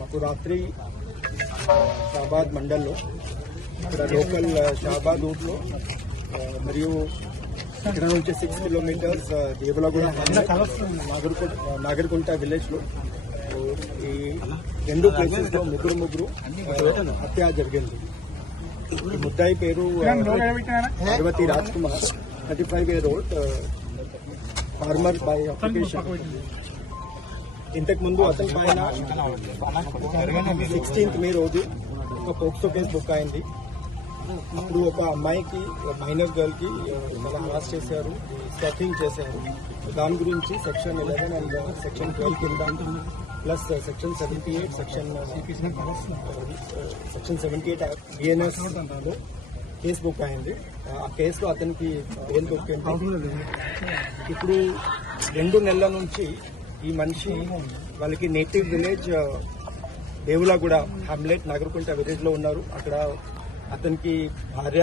మాకు రాత్రి షాబాద్ మండల్లో ఇక్కడ లోకల్ షాబాద్ రూట్లో మరియు ఇక్కడ నుంచి 6 కిలోమీటర్స్ దేవలగూడ నాగర్కుంట విలేజ్లో ఈ రెండు ప్లేసెస్లో ముగ్గురు హత్య జరిగింది. ఈ ముద్దాయి పేరు Parvati Raj Kumar, 35 year old, farmer by occupation. ఇంతకు ముందు అతని పైన 16th May రోజు ఒక పోక్సో కేసు బుక్ అయింది. అప్పుడు ఒక అమ్మాయికి, మైనర్ గర్ల్ కి చాలా హరాస్ చేశారు, స్టాకింగ్ చేశారు. దాని గురించి సెక్షన్ 11 అండ్ సెక్షన్ 12 కింద ప్లస్ సెక్షన్ 78 సెక్షన్ 78 బిఎన్ఎస్ లో కేసు బుక్ అయింది. ఆ కేసులో అతనికి బెయిల్ దొరికింది. ఇప్పుడు 2 నెలల నుంచి ఈ మనిషి వాళ్ళకి నేటివ్ విలేజ్ దేవులగూడ హమ్లెట్ నాగర్కుంట విలేజ్ లో ఉన్నారు. అక్కడ అతనికి భార్య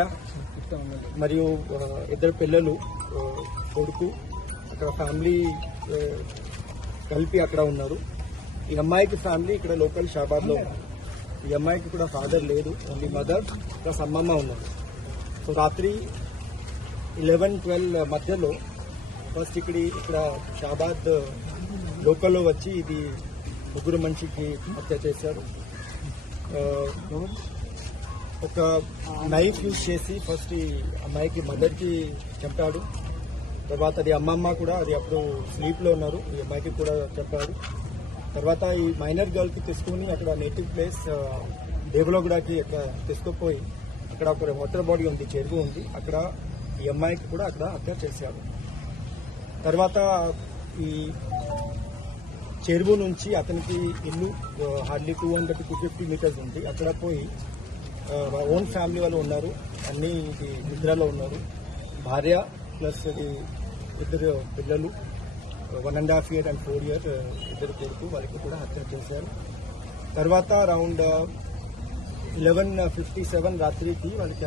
మరియు 2 పిల్లలు, కొడుకు, అక్కడ ఫ్యామిలీ కలిపి అక్కడ ఉన్నారు. ఈ అమ్మాయికి ఫ్యామిలీ ఇక్కడ లోకల్ షాబాద్ లో ఉన్నారు. ఈ అమ్మాయికి కూడా ఫాదర్ లేదు, ఓన్లీ మదర్ ప్లస్ అమ్మమ్మ ఉన్నారు. సో రాత్రి 11-12 మధ్యలో ఫస్ట్ ఇక్కడ షాబాద్ లోకల్లో వచ్చి ఇది ముగ్గురు మనిషికి హత్య చేశారు. ఒక నైఫ్ యూజ్ చేసి ఫస్ట్ ఈ అమ్మాయికి మదర్కి చంపాడు. తర్వాత అది అమ్మమ్మ కూడా, అది అప్పుడు స్లీప్లో ఉన్నారు, ఈ అమ్మాయికి కూడా చంపాడు. తర్వాత ఈ మైనర్ గర్ల్కి తీసుకుని అక్కడ నేటివ్ ప్లేస్ దేవలగూడకి అక్కడ తీసుకుపోయి అక్కడ ఒక వాటర్ బాడీ ఉంది, చెరువు ఉంది, అక్కడ ఈ అమ్మాయికి కూడా అక్కడ హత్య చేశాడు. తర్వాత ఈ చెరువు నుంచి అతనికి ఇల్లు హార్డ్లీ 200-250 మీటర్స్ ఉంది. అక్కడ పోయి ఓన్ ఫ్యామిలీ వాళ్ళు ఉన్నారు, అన్ని నిద్రలో ఉన్నారు. భార్య ప్లస్ 2 పిల్లలు, 1.5 year and 4 year 2 కొడుకు, వాళ్ళకి కూడా హత్య చేశారు. తర్వాత అరౌండ్ 11:57 రాత్రికి వాళ్ళకి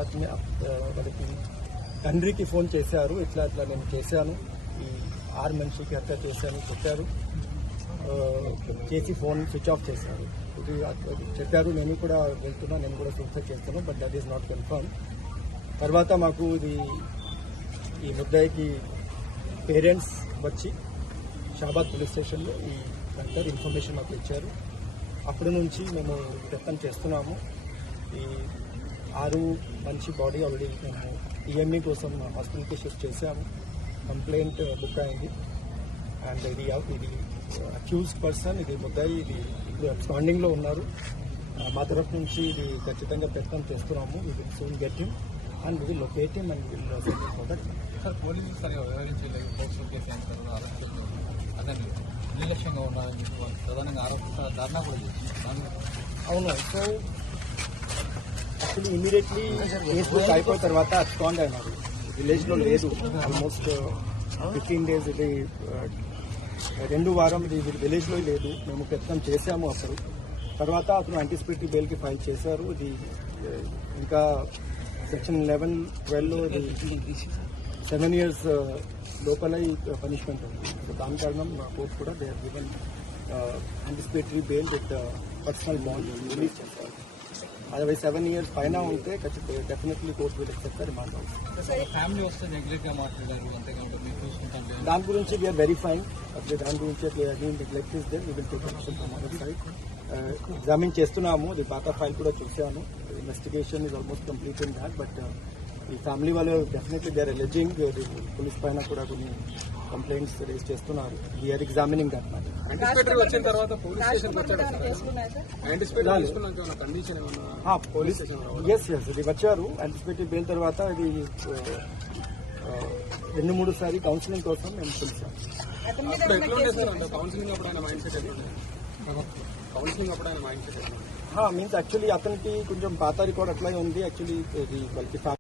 తండ్రికి ఫోన్ చేశారు, ఇట్లా నేను చేశాను, ఈ 6 మనిషికి హత్య చేశాను చెప్పారు. చేసి ఫోన్ స్విచ్ ఆఫ్ చేశారు. ఇది చెప్పారు, నేను కూడా వెళ్తున్నా, నేను కూడా సూసైడ్ చేస్తాను, but that is not confirm. తర్వాత మాకు ఈ ముద్దాయికి పేరెంట్స్ వచ్చి షాబాద్ పోలీస్ స్టేషన్లో ఈ డాక్టర్ ఇన్ఫర్మేషన్ మాకు ఇచ్చారు. అప్పటి నుంచి మేము ప్రయత్నం చేస్తున్నాము. ఈ 6 మనిషి బాడీ ఆల్రెడీ మేము ఈఎంఈ కోసం హాస్పిటల్కి షిఫ్ట్ చేశాము. కంప్లైంట్ బుక్ అయింది. అండ్ ఇది అక్యూజ్డ్ పర్సన్, ఇది ముద్దాయి, ఇది ఇప్పుడు అబ్స్కాండింగ్ లో ఉన్నారు. మా తరఫు నుంచి ఇది ఖచ్చితంగా ప్రయత్నం చేస్తున్నాము. We will soon get him and we will locate him and will send him for that. Sir, పోలీసులు సరిగా వివరించలేదు, పోక్సో కేసు అంటారు, అదే నిర్లక్ష్యంగా ఉన్నారని ప్రధానంగా ఆరోపిస్తారు, ధర్నా కూడా చేస్తున్నారు. అవును. So actually immediately case book అయిపోయిన తర్వాత అబ్స్కాండ్ అయినారు, విలేజ్ లో లేదు. ఆల్మోస్ట్ 15 days ఇది 2 వారం ఇది విలేజ్ లో లేదు. మేము ప్రయత్నం చేశాము అప్పుడు. తర్వాత అతను యాంటిసిపేటరీ బెయిల్ కి ఫైల్ చేశారు. ఇది ఇంకా సెక్షన్ 11-12లో 7 years లోపల ఈ పనిష్మెంట్ ఉంది. దాని కారణం మా కోర్టు కూడా they have given anticipatory bail with personal bond release చేస్తారు. అదే 7 years పైన ఉంటే definitely court will accept the remand. Family వస్తే నెగ్లెక్ట్ గా మాట్లాడారు, అంతేకాదు మీరు చూసుకుంటాం. దాని గురించి వీఆర్ వెరిఫైయింగ్. దాని గురించి neglect is there, we will take action from our side. Examine చేస్తున్నాము. ది పాత ఫైల్ కూడా చూసాను. Investigation is almost complete in that. But ఈ ఫ్యామిలీ వాళ్ళు definitely they are alleging. Police పైన కూడా కొన్ని కంప్లైంట్స్ రేజ్ చేస్తున్నారు. We're examining that matter. Anticipatory వచ్చిన తర్వాత పోలీస్ స్టేషన్ వచ్చారు. పోలీస్ ఎస్ ఇది వచ్చారు. యాంటిసిపేటరీ బెయిల్ తర్వాత ఇది 2-3 సారి కౌన్సిలింగ్ కోసం మేము పిలిచాం. మీన్స్ యాక్చువల్లీ అతనికి కొంచెం పాత రికార్డ్ అట్లా ఉంది. యాక్చువల్లీ ఇది వాళ్ళకి